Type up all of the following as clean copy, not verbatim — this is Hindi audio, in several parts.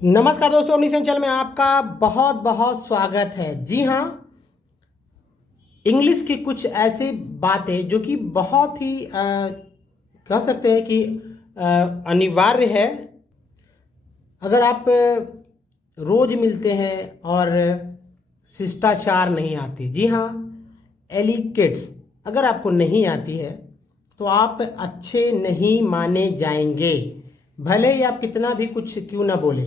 नमस्कार दोस्तों, अपनी चैनल में आपका बहुत बहुत स्वागत है। जी हाँ, इंग्लिश की कुछ ऐसी बातें जो कि बहुत ही कह सकते हैं कि अनिवार्य है। अगर आप रोज मिलते हैं और शिष्टाचार नहीं आती, जी हाँ, एलिकेट्स अगर आपको नहीं आती है तो आप अच्छे नहीं माने जाएंगे, भले ही आप कितना भी कुछ क्यों ना बोले।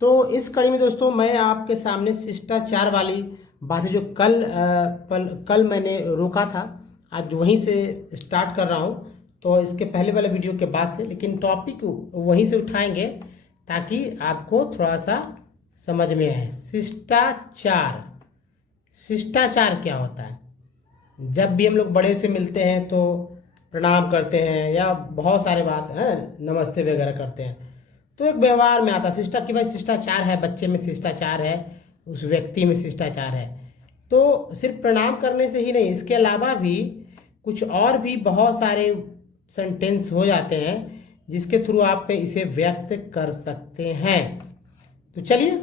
तो इस कड़ी में दोस्तों मैं आपके सामने शिष्टाचार वाली बातें जो कल मैंने रोका था, आज वहीं से स्टार्ट कर रहा हूँ। तो इसके पहले वाले वीडियो के बाद से, लेकिन टॉपिक वहीं से उठाएंगे ताकि आपको थोड़ा सा समझ में आए। शिष्टाचार, शिष्टाचार क्या होता है? जब भी हम लोग बड़े से मिलते हैं तो प्रणाम करते हैं या बहुत सारे बात हैं, नमस्ते वगैरह करते हैं, तो एक व्यवहार में आता है शिष्टा कि भाई शिष्टाचार है, बच्चे में शिष्टाचार है, उस व्यक्ति में शिष्टाचार है। तो सिर्फ प्रणाम करने से ही नहीं, इसके अलावा भी कुछ और भी बहुत सारे सेंटेंस हो जाते हैं जिसके थ्रू आप इसे व्यक्त कर सकते हैं। तो चलिए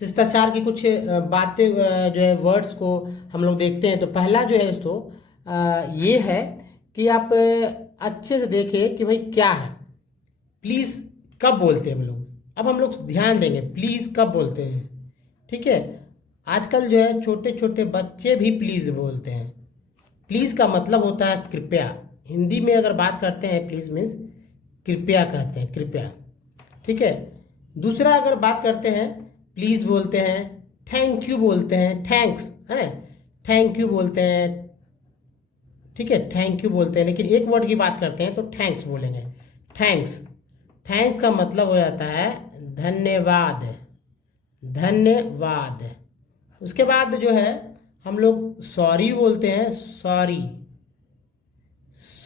शिष्टाचार की कुछ बातें जो है वर्ड्स को हम लोग देखते हैं। तो पहला जो है दोस्तों ये है कि आप अच्छे से देखें कि भाई क्या है। प्लीज़ कब बोलते हैं हम लोग? अब हम लोग ध्यान देंगे प्लीज़ कब बोलते हैं। ठीक है, आजकल जो है छोटे छोटे बच्चे भी प्लीज़ बोलते हैं। प्लीज़ का मतलब होता है कृपया। हिंदी में अगर बात करते हैं प्लीज़ मीन्स कृपया कहते हैं, कृपया। ठीक है, दूसरा अगर बात करते हैं प्लीज़ बोलते हैं, थैंक यू बोलते हैं, थैंक्स है ना, थैंक यू बोलते हैं। ठीक है, थैंक यू बोलते हैं, लेकिन एक वर्ड की बात करते हैं तो थैंक्स बोलेंगे। थैंक्स, थैंक का मतलब हो जाता है धन्यवाद, धन्यवाद। उसके बाद जो है हम लोग सॉरी बोलते हैं, सॉरी,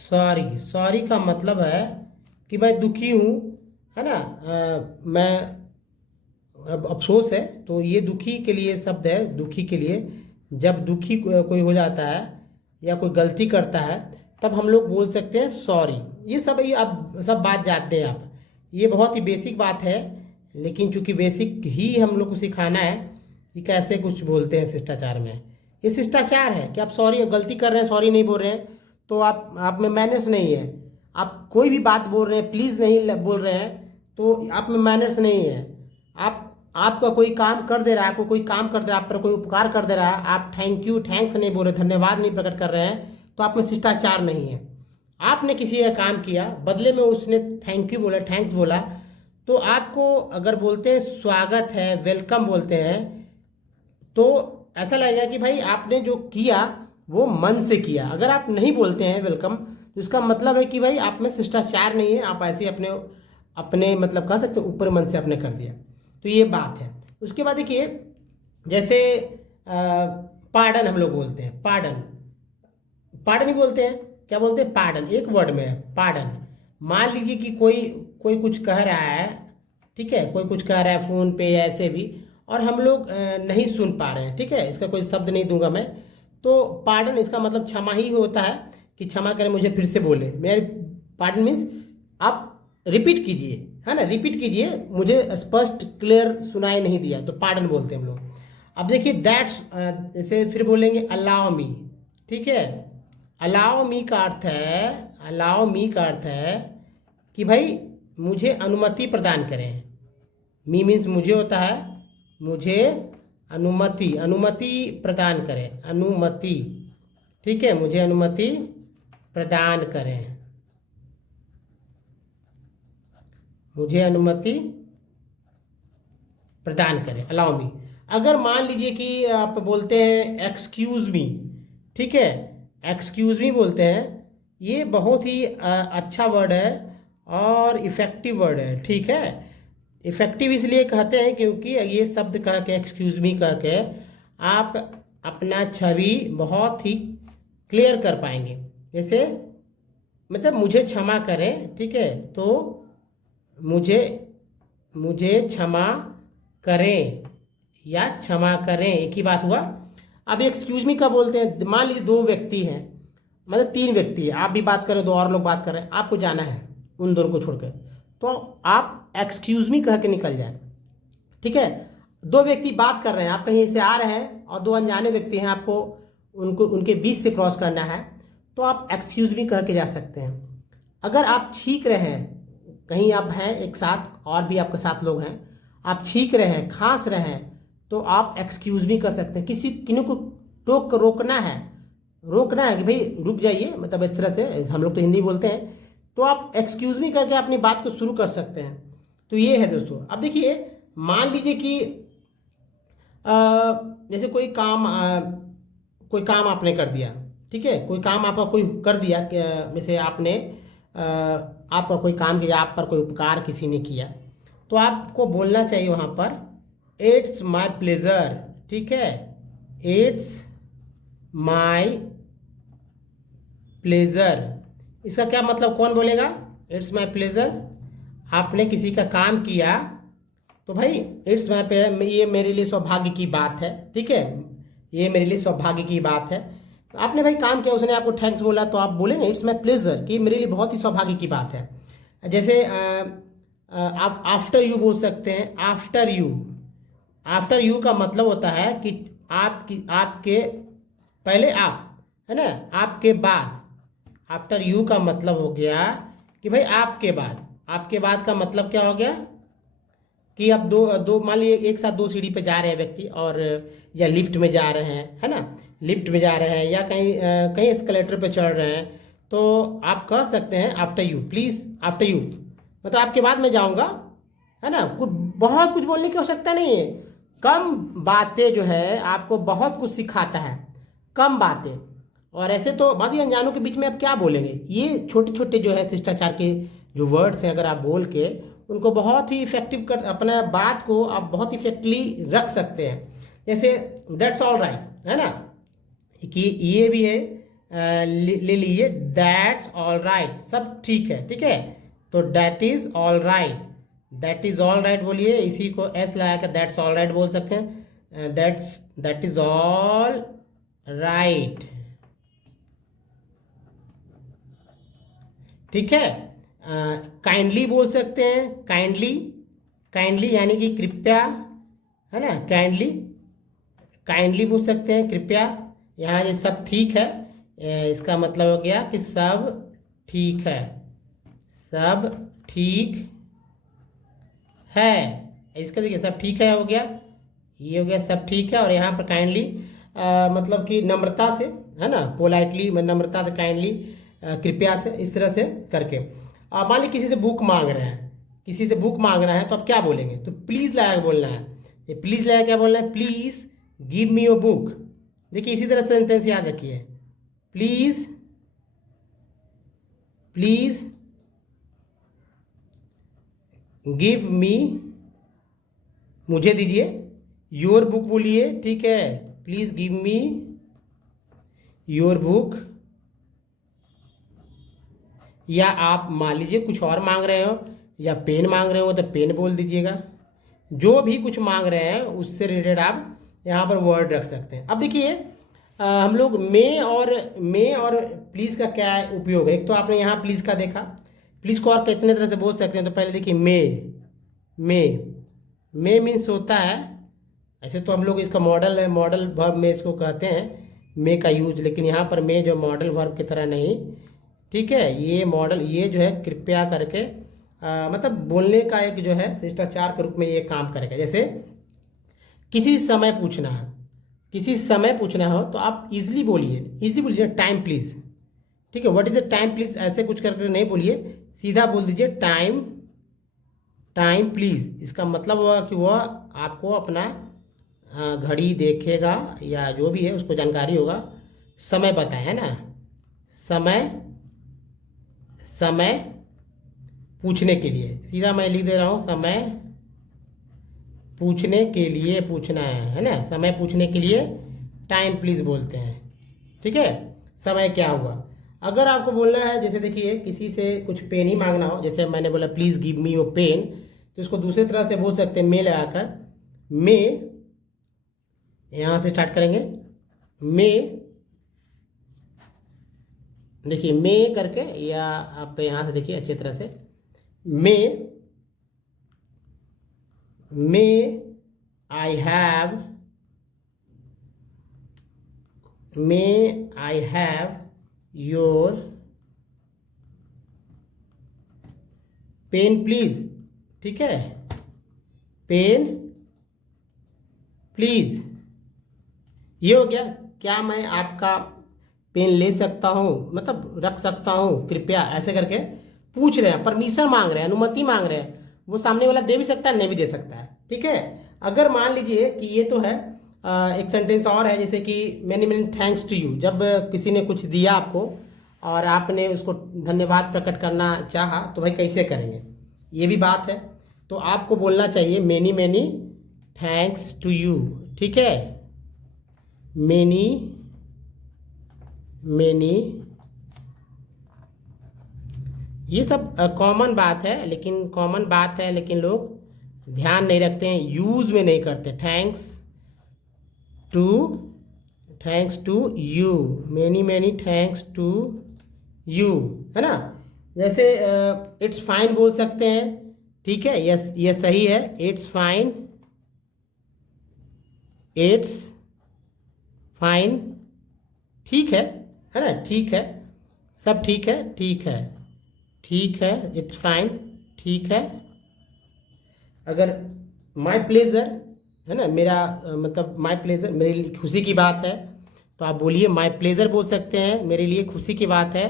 सॉरी। सॉरी का मतलब है कि मैं दुखी हूँ, है ना, मैं अब अफसोस है, तो ये दुखी के लिए शब्द है, दुखी के लिए। जब दुखी कोई हो जाता है या कोई गलती करता है तब हम लोग बोल सकते हैं सॉरी। ये सब, ये अब सब बात जानते हैं आप, ये बहुत ही बेसिक बात है, लेकिन चूंकि बेसिक ही हम लोग को सिखाना है कि कैसे कुछ बोलते हैं शिष्टाचार में। ये शिष्टाचार है कि आप सॉरी, गलती कर रहे हैं सॉरी नहीं बोल रहे हैं तो आप में मैनर्स नहीं है। आप कोई भी बात बोल रहे हैं प्लीज़ नहीं बोल रहे हैं तो आप में मैनर्स नहीं है। आप आपका कोई काम कर दे रहा है, आपको कोई काम कर दे रहा है, आप पर कोई उपकार कर दे रहा है, आप थैंक यू, थैंक्स नहीं बोल रहे, धन्यवाद नहीं प्रकट कर रहे हैं, तो आप में शिष्टाचार नहीं है। आपने किसी का काम किया, बदले में उसने थैंक यू बोला, थैंक्स बोला, तो आपको अगर बोलते हैं स्वागत है, वेलकम बोलते हैं, तो ऐसा लगेगा कि भाई आपने जो किया वो मन से किया। अगर आप नहीं बोलते हैं वेलकम तो इसका मतलब है कि भाई आप में शिष्टाचार नहीं है, आप ऐसे अपने अपने मतलब कह सकते हो ऊपर मन से आपने कर दिया। तो ये बात है। उसके बाद देखिए, जैसे पार्डन हम लोग बोलते हैं, पार्डन, पार्डन ही बोलते हैं, क्या बोलते हैं, पार्डन, एक वर्ड में है पार्डन। मान लीजिए कि कोई कोई कुछ कह रहा है, ठीक है, कोई कुछ कह रहा है फ़ोन पे या ऐसे भी, और हम लोग नहीं सुन पा रहे हैं, ठीक है, इसका कोई शब्द नहीं दूंगा मैं, तो पार्डन इसका मतलब क्षमा ही होता है कि क्षमा करें, मुझे फिर से बोले। मेरे पार्डन मीन्स आप रिपीट कीजिए, है ना, रिपीट कीजिए, मुझे स्पष्ट क्लियर सुनाई नहीं दिया, तो पार्डन बोलते हैं हम लोग। अब देखिए दैट्स, इसे फिर बोलेंगे अलाउ मी। ठीक है, अलाउ मी का अर्थ है, अलाउ मी का अर्थ है कि भाई मुझे अनुमति प्रदान करें। मी मीन्स मुझे होता है, मुझे अनुमति, अनुमति प्रदान करें, अनुमति। ठीक है, मुझे अनुमति प्रदान करें, मुझे अनुमति प्रदान करें, अलाउ मी। अगर मान लीजिए कि आप बोलते हैं एक्सक्यूज मी, ठीक है, एक्सक्यूज मी बोलते हैं, ये बहुत ही अच्छा वर्ड है और इफ़ेक्टिव वर्ड है। ठीक है, इफ़ेक्टिव इसलिए कहते हैं क्योंकि ये शब्द कह के, एक्सक्यूज मी कह के, आप अपना छवि बहुत ही क्लियर कर पाएंगे। जैसे मतलब मुझे क्षमा करें, ठीक है, तो मुझे मुझे क्षमा करें या क्षमा करें, एक ही बात हुआ। अब एक्सक्यूज मी कब बोलते हैं? मान लीजिए दो व्यक्ति हैं, मतलब तीन व्यक्ति है, आप भी बात कर रहे हो, दो और लोग बात कर रहे हैं, आपको जाना है उन दोनों को छोड़कर, तो आप एक्सक्यूज मी कह के निकल जाए। ठीक है, दो व्यक्ति बात कर रहे हैं, आप कहीं से आ रहे हैं और दो अनजाने व्यक्ति हैं, आपको उनके बीच से क्रॉस करना है, तो आप एक्सक्यूज मी कह के जा सकते हैं। अगर आप छींक रहे हैं, कहीं आप हैं एक साथ और भी आपके साथ लोग हैं, आप छींक रहे हैं, खांस रहे हैं, तो आप एक्सक्यूज मी कर सकते हैं। किन्हीं को रोकना है कि भाई रुक जाइए, मतलब इस तरह से हम लोग तो हिंदी बोलते हैं, तो आप एक्सक्यूज मी करके अपनी बात को शुरू कर सकते हैं। तो ये है दोस्तों। अब देखिए, मान लीजिए कि जैसे कोई काम आपने कर दिया, ठीक है, कोई काम आपका कोई कर दिया, जैसे आपका कोई काम किया, आप पर कोई उपकार किसी ने किया, तो आपको बोलना चाहिए वहाँ पर इट्स माय प्लेजर। ठीक है, इट्स माय प्लेजर। इसका क्या मतलब, कौन बोलेगा? It's my pleasure. आपने किसी का काम किया तो भाई इट्स माय प्लेजर, ये मेरे लिए सौभाग्य की बात है। ठीक है, ये मेरे लिए सौभाग्य की बात है। तो आपने भाई काम किया, उसने आपको थैंक्स बोला, तो आप बोलेंगे इट्स माय प्लेजर, कि मेरे लिए बहुत ही सौभाग्य की बात है। जैसे आप आफ्टर यू बोल सकते हैं, आफ्टर यू। आफ्टर यू का मतलब होता है कि आपके पहले आप, है ना, आपके बाद। आफ्टर यू का मतलब हो गया कि भाई आपके बाद। आपके बाद का मतलब क्या हो गया कि अब दो मान लीजिए एक साथ दो सीढ़ी पे जा रहे हैं व्यक्ति, और या लिफ्ट में जा रहे हैं, है ना, लिफ्ट में जा रहे हैं, या कहीं एस्केलेटर पे चढ़ रहे हैं, तो आप कह सकते हैं after you, please after you, मतलब आपके बाद मैं जाऊंगा, है ना। बहुत कुछ बोलने की आवश्यकता नहीं है। कम बातें जो है आपको बहुत कुछ सिखाता है, कम बातें। और ऐसे तो बाकी अनजानों के बीच में आप क्या बोलेंगे, ये छोटे छोटे जो है शिष्टाचार के जो वर्ड्स हैं, अगर आप बोल के उनको बहुत ही इफेक्टिव कर, अपना बात को आप बहुत इफेक्टिवली रख सकते हैं। जैसे दैट्स ऑल राइट, है ना, कि ये भी है, ले लीजिए दैट्स ऑल राइट, सब ठीक है। ठीक है, तो that is all right, that is all right बोलिए, इसी को एस लगा कर दैट्स ऑल राइट बोल सकते हैं। That is all right. ठीक है, काइंडली बोल सकते हैं, काइंडली, काइंडली यानी कि कृपया, है ना, काइंडली, काइंडली बोल सकते हैं, कृपया। यहाँ ये सब ठीक है, इसका मतलब हो गया कि सब ठीक है, सब ठीक है। इसका देखिए सब ठीक है हो गया, ये हो गया सब ठीक है। और यहाँ पर काइंडली मतलब कि नम्रता से, है ना, पोलाइटली, नम्रता से, काइंडली कृपया से, इस तरह से करके। मान लीजिए किसी से बुक मांग रहे हैं, किसी से बुक मांगना है, तो आप क्या बोलेंगे? तो प्लीज़ लगा के बोलना है। ये प्लीज़ लगा क्या बोलना है? Please give me your book. देखिए इसी तरह सेंटेंस याद रखिए, प्लीज़, प्लीज़ गिव मी, मुझे दीजिए, योर बुक बोलिए, ठीक है, please give me your book. या आप मान लीजिए कुछ और मांग रहे हो, या पेन मांग रहे हो तो पेन बोल दीजिएगा। जो भी कुछ मांग रहे हैं उससे रिलेटेड आप यहाँ पर वर्ड रख सकते हैं। अब देखिए हम लोग मे और प्लीज़ का क्या उपयोग है। एक तो आपने यहाँ प्लीज़ का देखा, प्लीज़ को और कितने तरह से बोल सकते हैं। तो पहले देखिए मे मीन्स होता है, ऐसे तो हम लोग इसका मॉडल है, मॉडल वर्ब में इसको कहते हैं मे का यूज, लेकिन यहाँ पर मे जो मॉडल वर्ब की तरह नहीं। ठीक है, ये मॉडल, ये जो है कृपया करके मतलब बोलने का एक जो है शिष्टाचार के रूप में ये काम करेगा। जैसे किसी समय पूछना है, किसी समय पूछना हो तो आप इजीली बोलिए टाइम प्लीज़। ठीक है, what is the time please, ऐसे कुछ करके नहीं बोलिए, सीधा बोल दीजिए टाइम प्लीज़। इसका मतलब होगा कि वह आपको अपना घड़ी देखेगा या जो भी है उसको जानकारी होगा, समय बताए, है ना, समय पूछने के लिए। सीधा मैं लिख दे रहा हूँ, समय पूछने के लिए पूछना है ना, समय पूछने के लिए टाइम प्लीज़ बोलते हैं। ठीक है, समय क्या हुआ। अगर आपको बोलना है, जैसे देखिए किसी से कुछ पेन ही मांगना हो, जैसे मैंने बोला please give me your pen, तो इसको दूसरी तरह से बोल सकते हैं, मे लगाकर। मे, यहाँ से स्टार्ट करेंगे, मे, देखिए मे करके, या आप यहाँ से देखिए अच्छी तरह से, may may I have, may I have your pen please. ठीक है, पेन प्लीज, ये हो गया। क्या मैं आपका पेन ले सकता हूँ, मतलब रख सकता हूँ कृपया, ऐसे करके पूछ रहे हैं, परमिशन मांग रहे हैं, अनुमति मांग रहे हैं। वो सामने वाला दे भी सकता है, नहीं भी दे सकता है। ठीक है, अगर मान लीजिए कि ये तो है, एक सेंटेंस और है, जैसे कि many many thanks to you. जब किसी ने कुछ दिया आपको और आपने उसको धन्यवाद प्रकट करना चाहा, तो भाई कैसे करेंगे, ये भी बात है। तो आपको बोलना चाहिए many many thanks to you. ठीक है, मैनी मैनी, ये सब कॉमन बात है, लेकिन कॉमन बात है, लेकिन लोग ध्यान नहीं रखते हैं, यूज में नहीं करते। Two thanks to you, many many thanks to you, है ना। जैसे इट्स फाइन बोल सकते हैं। ठीक है, यस, ये सही है, इट्स फाइन, इट्स फाइन, ठीक है ना, ठीक है, सब ठीक है, ठीक है, ठीक है, इट्स फाइन, ठीक है। अगर माई प्लेजर है ना, मेरा मतलब माई प्लेजर, मेरे लिए खुशी की बात है, तो आप बोलिए माई प्लेजर बोल सकते हैं, मेरे लिए खुशी की बात है।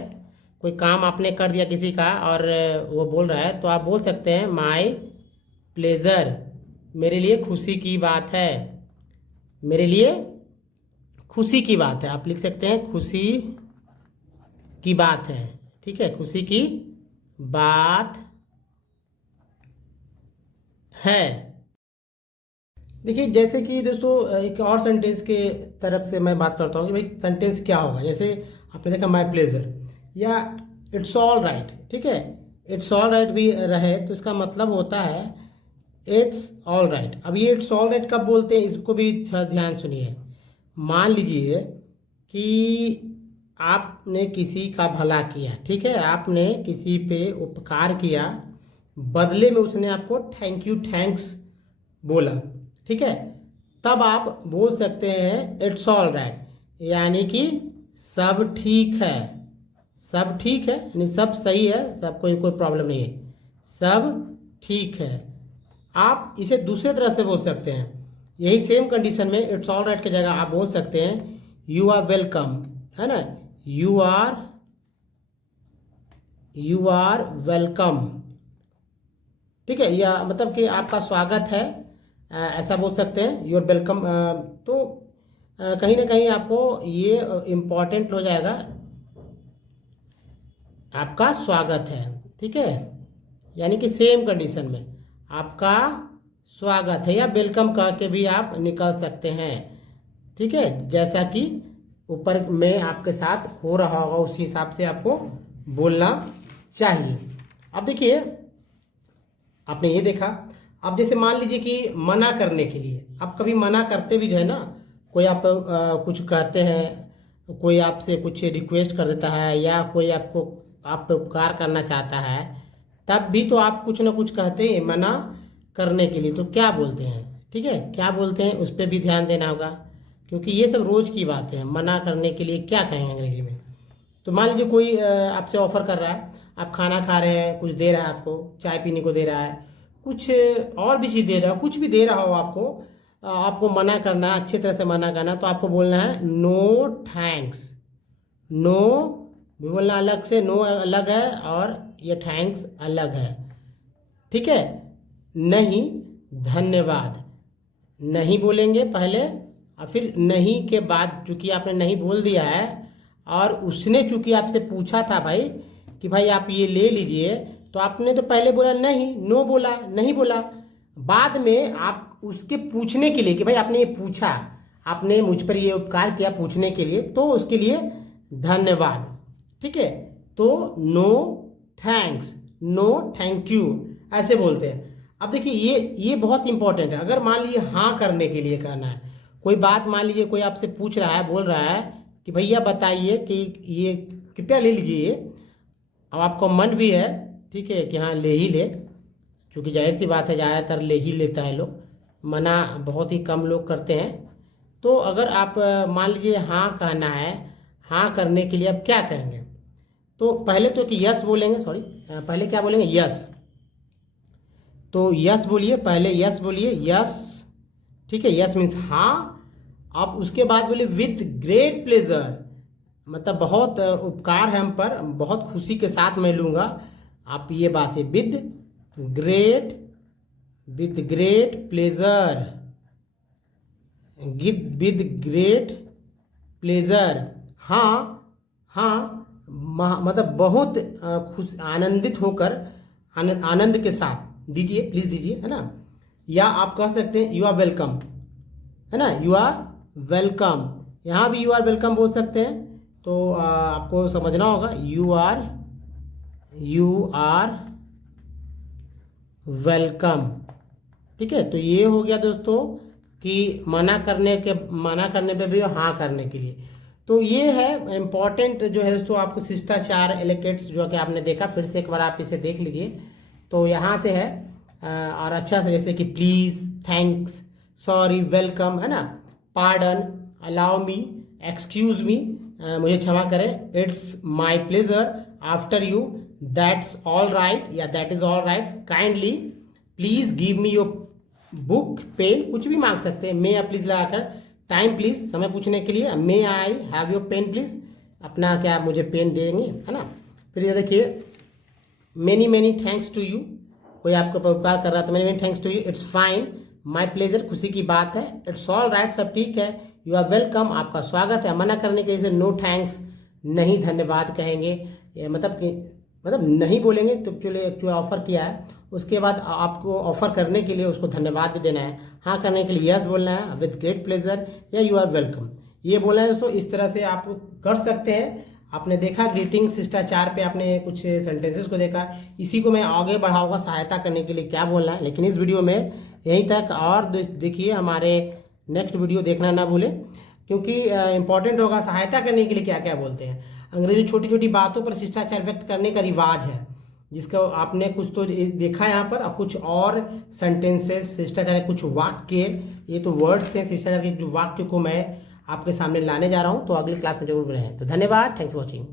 कोई काम आपने कर दिया किसी का और वो बोल रहा है, तो आप बोल सकते हैं माई प्लेजर, मेरे लिए खुशी की बात है, मेरे लिए खुशी की बात है। आप लिख सकते हैं खुशी की बात है। ठीक है, खुशी की बात है। देखिए, जैसे कि दोस्तों एक और सेंटेंस के तरफ से मैं बात करता हूँ कि भाई सेंटेंस क्या होगा। जैसे आपने देखा माई प्लेजर या इट्स ऑल राइट। ठीक है, इट्स ऑल राइट भी रहे तो इसका मतलब होता है इट्स ऑल राइट। अब ये इट्स ऑल राइट कब बोलते हैं, इसको भी थोड़ा ध्यान सुनिए। मान लीजिए कि आपने किसी का भला किया, ठीक है, आपने किसी पे उपकार किया, बदले में उसने आपको थैंक यू, थैंक्स बोला। ठीक है, तब आप बोल सकते हैं इट्स ऑल राइट, यानी कि सब ठीक है, सब ठीक है, यानी सब सही है, सब कोई प्रॉब्लम नहीं है, सब ठीक है। आप इसे दूसरे तरह से बोल सकते हैं, यही सेम कंडीशन में इट्स ऑल राइट की जगह आप बोल सकते हैं यू आर वेलकम, है ना, यू आर वेलकम। ठीक है, या मतलब कि आपका स्वागत है, ऐसा बोल सकते हैं यू आर वेलकम। तो कहीं ना कहीं आपको ये इम्पॉर्टेंट हो जाएगा, आपका स्वागत है। ठीक है, यानी कि सेम कंडीशन में आपका स्वागत है, या वेलकम कह के भी आप निकल सकते हैं। ठीक है, जैसा कि ऊपर में आपके साथ हो रहा होगा उसी हिसाब से आपको बोलना चाहिए। अब देखिए, आपने ये देखा, अब जैसे मान लीजिए कि मना करने के लिए आप कभी मना करते भी जो है ना, कोई आप कुछ कहते हैं, कोई आपसे कुछ रिक्वेस्ट कर देता है, या कोई आपको आप पे उपकार करना चाहता है, तब भी तो आप कुछ ना कुछ कहते हैं मना करने के लिए। तो क्या बोलते हैं, ठीक है, क्या बोलते हैं, उस पर भी ध्यान देना होगा, क्योंकि ये सब रोज़ की बात है। मना करने के लिए क्या कहेंगे अंग्रेजी में। तो मान लीजिए कोई आपसे ऑफर कर रहा है, आप खाना खा रहे हैं, कुछ दे रहा है आपको, चाय पीने को दे रहा है, कुछ और भी चीज़ दे रहा हो, कुछ भी दे रहा हो आपको, आपको मना करना, अच्छी तरह से मना करना, तो आपको बोलना है नो थैंक्स। नो भी बोलना अलग से, नो अलग है और ये थैंक्स अलग है। ठीक है, नहीं धन्यवाद, नहीं बोलेंगे पहले, और फिर नहीं के बाद चूंकि आपने नहीं बोल दिया है और उसने चूंकि आपसे पूछा था भाई कि भाई आप ये ले लीजिए, तो आपने तो पहले बोला नहीं, नो बोला, नहीं बोला। बाद में आप उसके पूछने के लिए कि भाई आपने ये पूछा, आपने मुझ पर ये उपकार किया पूछने के लिए, तो उसके लिए धन्यवाद। ठीक है, तो no thanks, no thank you ऐसे बोलते हैं। अब देखिए, ये बहुत इंपॉर्टेंट है। अगर मान लीजिए हाँ करने के लिए कहना है, कोई बात मान लीजिए कोई आपसे पूछ रहा है, बोल रहा है कि भैया बताइए कि ये कृपया ले लीजिए, अब आपको मन भी है, ठीक है, कि हाँ ले ही ले, क्योंकि जाहिर सी बात है ज़्यादातर ले ही लेता है लोग, मना बहुत ही कम लोग करते हैं। तो अगर आप मान लीजिए हाँ कहना है, हाँ करने के लिए आप क्या कहेंगे? तो पहले तो कि यस बोलेंगे, सॉरी पहले क्या बोलेंगे? यस। तो यस बोलिए, पहले यस बोलिए, यस, ठीक है, यस मीन्स हाँ। आप उसके बाद बोलिए विथ ग्रेट प्लेजर, मतलब बहुत उपकार है हम पर, बहुत खुशी के साथ मैं लूँगा। आप ये बात है great with great pleasure, with great pleasure, हाँ हाँ, मतलब बहुत खुश आनंदित होकर, आनंद के साथ दीजिए, प्लीज़ दीजिए, है ना। या आप कह सकते हैं यू आर वेलकम, है ना, यू आर वेलकम, यहाँ भी यू आर वेलकम बोल सकते हैं। तो आपको समझना होगा यू आर वेलकम, ठीक है। तो ये हो गया दोस्तों कि मना करने पे भी हाँ करने के लिए। तो ये है इम्पॉर्टेंट जो है दोस्तों, आपको शिष्टाचार एलिकेट्स जो कि आपने देखा, फिर से एक बार आप इसे देख लीजिए। तो यहाँ से है और अच्छा से, जैसे कि प्लीज़, थैंक्स, सॉरी, वेलकम, है ना, pardon, allow me, excuse me, मुझे क्षमा करें, it's my pleasure, after you, that's all right या that is all right, kindly, please give me your book, pen, कुछ भी मांग सकते हैं, मे या प्लीज लगाकर, टाइम प्लीज, समय पूछने के लिए, may I have your pen please, अपना क्या मुझे पेन देंगे, है ना। फिर ये देखिए many many thanks to you, कोई आपको उपकार कर रहा है तो many many thanks to you, it's fine, my pleasure, खुशी की बात है, इट्स ऑल राइट, सब ठीक है, यू आर वेलकम, आपका स्वागत है। मना करने के लिए नो थैंक्स, नहीं धन्यवाद कहेंगे, मतलब नहीं बोलेंगे। तो जो ऑफर किया है उसके बाद आपको ऑफर करने के लिए उसको धन्यवाद भी देना है। हाँ करने के लिए यस बोलना है, विद ग्रेट प्लेजर, या यू आर वेलकम, ये बोलना है दोस्तों। इस तरह से आप कर सकते हैं। आपने देखा ग्रीटिंग शिष्टाचार पे, आपने कुछ सेंटेंसेस को देखा, इसी को मैं आगे बढ़ाऊंगा सहायता करने के लिए क्या बोलना है। लेकिन इस वीडियो में यहीं तक, और देखिए हमारे नेक्स्ट वीडियो देखना ना भूलें, क्योंकि इंपॉर्टेंट होगा सहायता करने के लिए क्या क्या बोलते हैं। अंग्रेजी छोटी छोटी बातों पर शिष्टाचार व्यक्त करने का रिवाज है, जिसका आपने कुछ तो देखा यहाँ पर, और कुछ और सेंटेंसेस शिष्टाचार, कुछ वाक्य, ये तो वर्ड्स थे शिष्टाचार के, जो वाक्य को मैं आपके सामने लाने जा रहा हूँ। तो अगली क्लास में जरूर रहें। तो धन्यवाद, थैंक्स फॉर वॉचिंग।